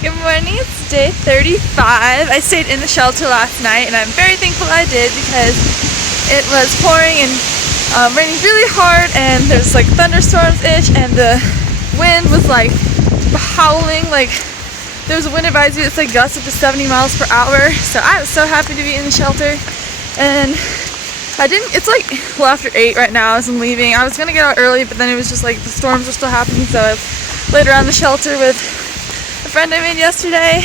Good morning, it's day 35. I stayed in the shelter last night and I'm very thankful I did because it was pouring and raining really hard and there's like thunderstorms-ish and the wind was like howling, like there was a wind advisory that said gusts up to 70 miles per hour. So I was so happy to be in the shelter and it's like well after 8 right now as I'm leaving. I was gonna get out early but then it was just like the storms were still happening, so I laid around the shelter with a friend I made yesterday.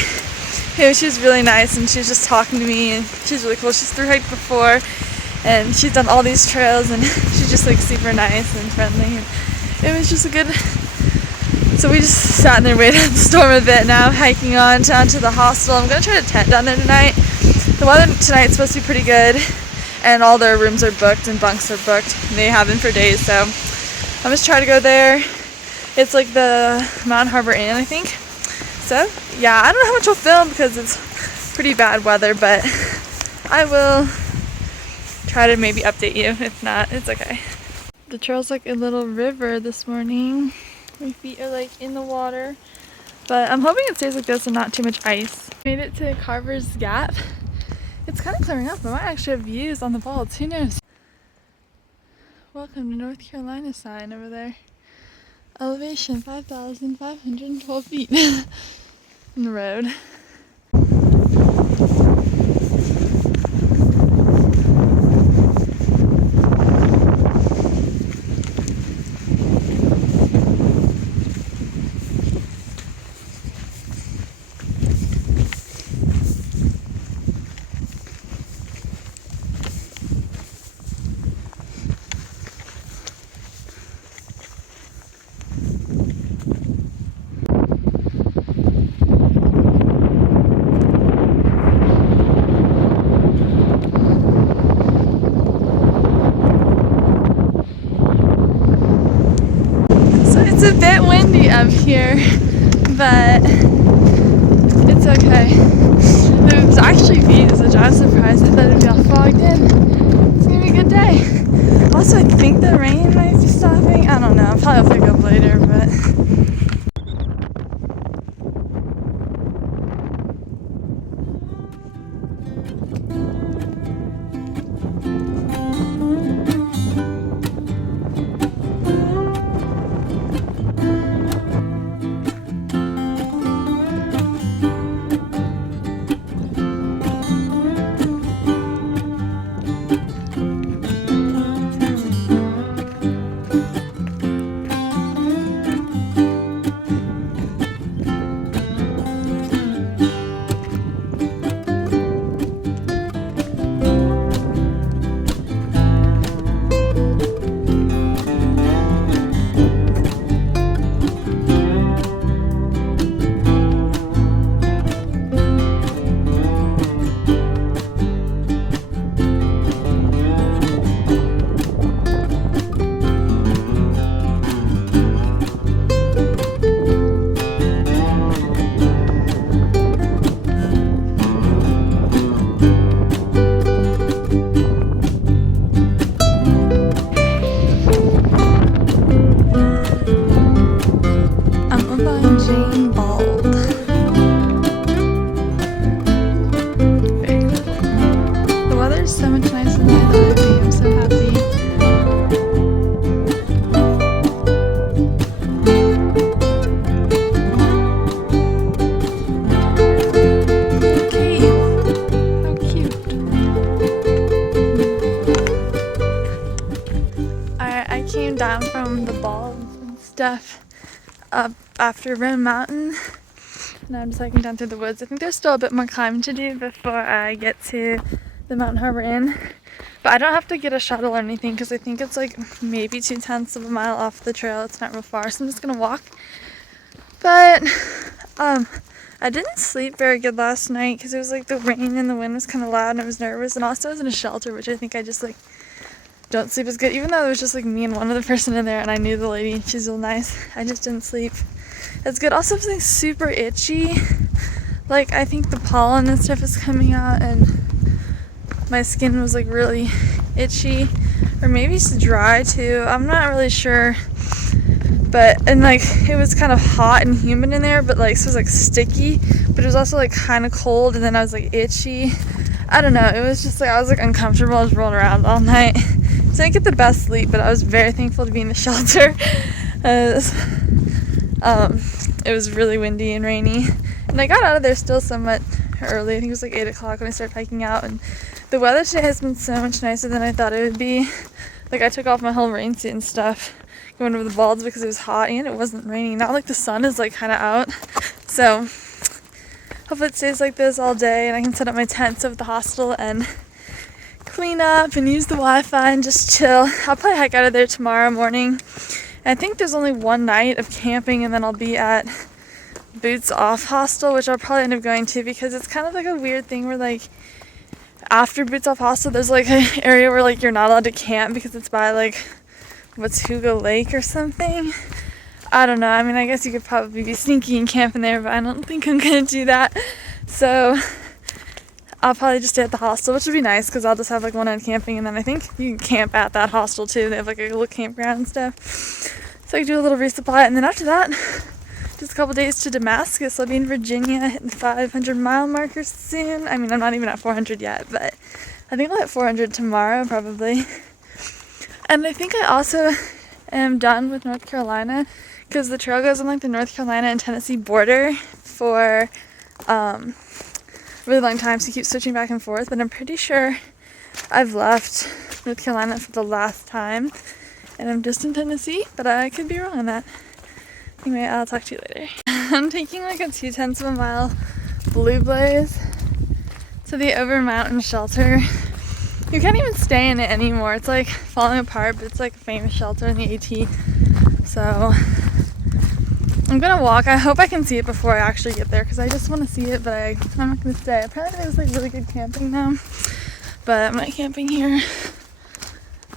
She was really nice and she was just talking to me and she's really cool. She's through hiked before and she's done all these trails and she's just like super nice and friendly. And it was just a good, so we just sat in there waiting for the storm a bit. Now hiking on down to the hostel. I'm gonna try to tent down there tonight. The weather tonight's supposed to be pretty good and all their rooms are booked and bunks are booked and they have been for days, so I'm just trying to go there. It's like the Mount Harbor Inn, I think. So yeah, I don't know how much I'll film because it's pretty bad weather, but I will try to maybe update you. If not, it's okay. The trail's like a little river this morning. My feet are like in the water, but I'm hoping it stays like this and not too much ice. Made it to Carver's Gap. It's kind of clearing up. I might actually have views on the vaults. Who knows? Welcome to North Carolina sign over there. Elevation 5,512 feet in the road. It's a bit windy up here, but it's okay. There's actually views, which I was surprised that it'd be all fogged in. It's gonna be a good day. Also, I think the rain might be stopping. I don't know. I'll probably pick up later, but. Down from the balls and stuff up after Roan Mountain. Now I'm just hiking down through the woods. I think there's still a bit more climbing to do before I get to the Mountain Harbor Inn. But I don't have to get a shuttle or anything because I think it's like maybe 0.2 of a mile off the trail. It's not real far, so I'm just gonna walk. But I didn't sleep very good last night because it was like the rain and the wind was kind of loud and I was nervous. And also I was in a shelter, which I think I just like don't sleep as good, even though there was just like me and one other person in there and I knew the lady, she's real nice. I just didn't sleep as good. Also, something super itchy. Like, I think the pollen and stuff is coming out and my skin was like really itchy, or maybe it's dry too. I'm not really sure, and like it was kind of hot and humid in there, but like so it was like sticky, but it was also like kind of cold, and then I was like itchy. I don't know, it was just like I was like uncomfortable. I was rolling around all night, so I didn't get the best sleep, but I was very thankful to be in the shelter. It was really windy and rainy, and I got out of there still somewhat early. I think it was like 8 o'clock when I started hiking out, and the weather today has been so much nicer than I thought it would be. Like I took off my whole rain suit and stuff going over the balds because it was hot and it wasn't raining. Now like the sun is like kind of out, so hopefully it stays like this all day and I can set up my tents over the hostel and clean up and use the Wi-Fi and just chill. I'll probably hike out of there tomorrow morning. And I think there's only one night of camping, and then I'll be at Boots Off Hostel, which I'll probably end up going to because it's kind of like a weird thing where like after Boots Off Hostel there's like an area where like you're not allowed to camp because it's by like Watauga Lake or something. I don't know. I mean, I guess you could probably be sneaky and camping there, but I don't think I'm gonna do that. So I'll probably just stay at the hostel, which would be nice because I'll just have like one night camping, and then I think you can camp at that hostel too. They have like a little campground and stuff. So I can do a little resupply, and then after that, just a couple days to Damascus. I'll be in Virginia, hitting the 500-mile marker soon. I mean, I'm not even at 400 yet, but I think I'll hit 400 tomorrow probably. And I think I also am done with North Carolina because the trail goes on like the North Carolina and Tennessee border for a really long time, so you keep switching back and forth. But I'm pretty sure I've left North Carolina for the last time, and I'm just in Tennessee, but I could be wrong on that. Anyway, I'll talk to you later. I'm taking like a 0.2 of a mile blue blaze to the Over Mountain shelter. You can't even stay in it anymore. It's like falling apart, but it's like a famous shelter in the AT. So I'm gonna walk. I hope I can see it before I actually get there because I just want to see it, but I'm not gonna stay. Apparently there's like really good camping now, but I'm not camping here.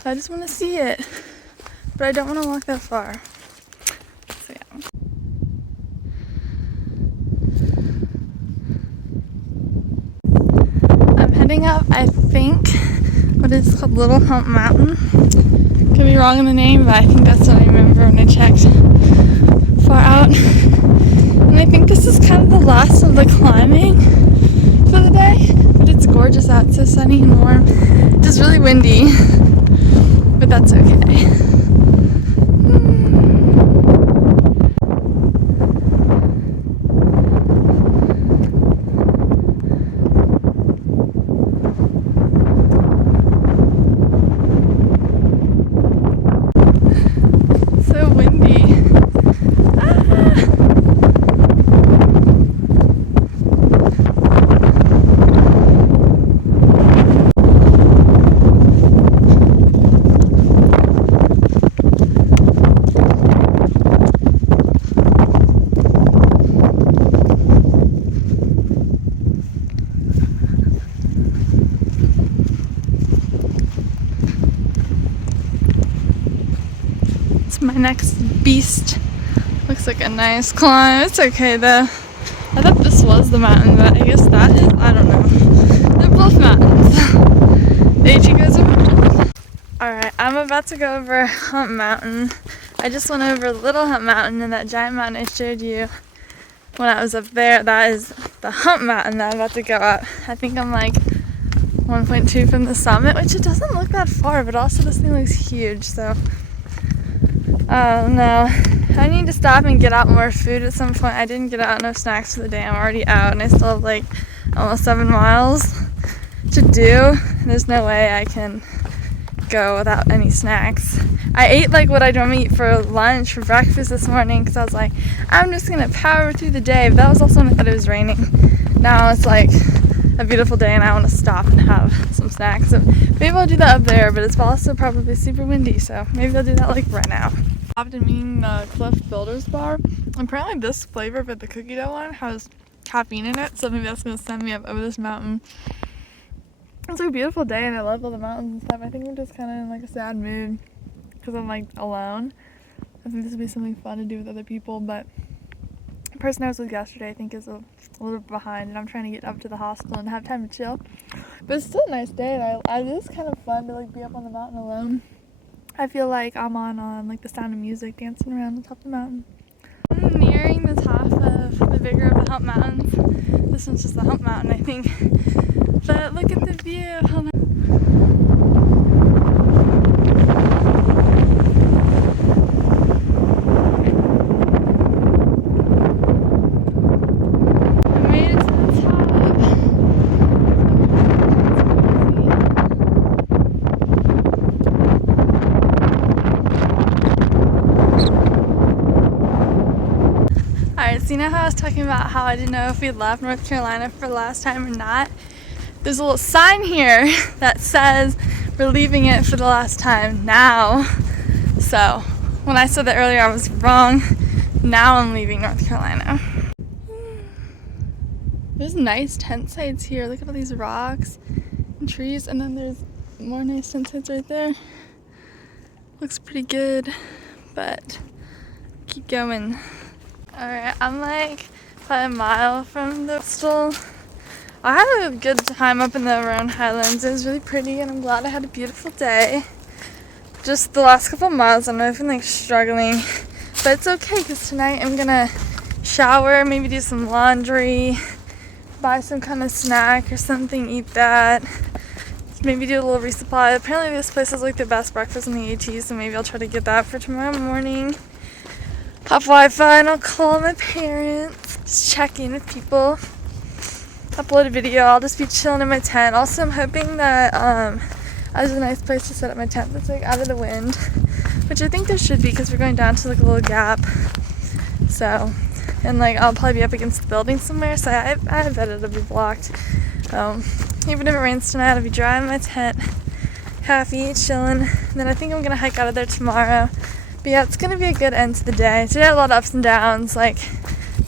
So I just want to see it, but I don't want to walk that far. So yeah. I'm heading up, I think, what is called Little Hump Mountain. Could be wrong in the name, but I think that's what I remember when I checked. Far out. And I think this is kind of the last of the climbing for the day. But it's gorgeous out, so sunny and warm. It's just really windy, but that's okay. My next beast. Looks like a nice climb. It's okay though. I thought this was the mountain, but I guess that is, I don't know. They're both mountains. The AG goes over. Alright, I'm about to go over Hump Mountain. I just went over Little Hump Mountain, and that giant mountain I showed you when I was up there, that is the Hump Mountain that I'm about to go up. I think I'm like 1.2 from the summit, which it doesn't look that far, but also this thing looks huge, so no. I need to stop and get out more food at some point. I didn't get out no snacks for the day. I'm already out and I still have like almost 7 miles to do. There's no way I can go without any snacks. I ate like what I normally eat for lunch, for breakfast this morning, because I was like, I'm just gonna power through the day. But that was also when I thought it was raining. Now it's like a beautiful day and I want to stop and have some snacks. So maybe I'll do that up there, but it's also probably super windy, so maybe I'll do that like right now. I've been eating the Cliff Builder's bar. Apparently this flavor, but the cookie dough one, has caffeine in it, so maybe that's gonna send me up over this mountain. It's like a beautiful day and I love all the mountains and stuff. I think I'm just kind of in like a sad mood because I'm like alone. I think this would be something fun to do with other people, but the person I was with yesterday I think is a little bit behind, and I'm trying to get up to the hostel and have time to chill. But it's still a nice day, and it is kind of fun to like be up on the mountain alone. I feel like I'm on like The Sound of Music, dancing around on top of the mountain. I'm nearing the top of the bigger of the Hump Mountains. This one's just the Hump Mountain, I think. But look at the view. Hold on. Alright, so you know how I was talking about how I didn't know if we had left North Carolina for the last time or not? There's a little sign here that says we're leaving it for the last time now. So when I said that earlier, I was wrong. Now I'm leaving North Carolina. There's nice tent sites here. Look at all these rocks and trees, and then there's more nice tent sites right there. Looks pretty good, but keep going. Alright, I'm like about a mile from the hostel. I had a good time up in the Roan Highlands. It was really pretty, and I'm glad I had a beautiful day. Just the last couple miles, I've been like struggling, but it's okay because tonight I'm gonna shower, maybe do some laundry, buy some kind of snack or something, eat that, maybe do a little resupply. Apparently this place has like the best breakfast in the AT, so maybe I'll try to get that for tomorrow morning. Have Wi-Fi, and I'll call my parents, just check in with people, upload a video. I'll just be chilling in my tent. Also, I'm hoping that there's a nice place to set up my tent that's like out of the wind, which I think there should be because we're going down to like a little gap. So, and like I'll probably be up against the building somewhere, so I bet it'll be blocked. Even if it rains tonight, I'll be dry in my tent, happy, chilling. And then I think I'm gonna hike out of there tomorrow. But yeah, it's gonna be a good end to the day. Today I had a lot of ups and downs, like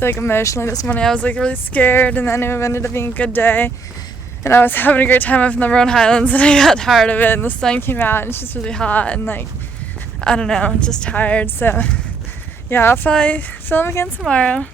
emotionally this morning I was like really scared, and then it ended up being a good day. And I was having a great time up in the Roan Highlands, and I got tired of it, and the sun came out, and it's just really hot, and like, I don't know, I'm just tired. So yeah, I'll probably film again tomorrow.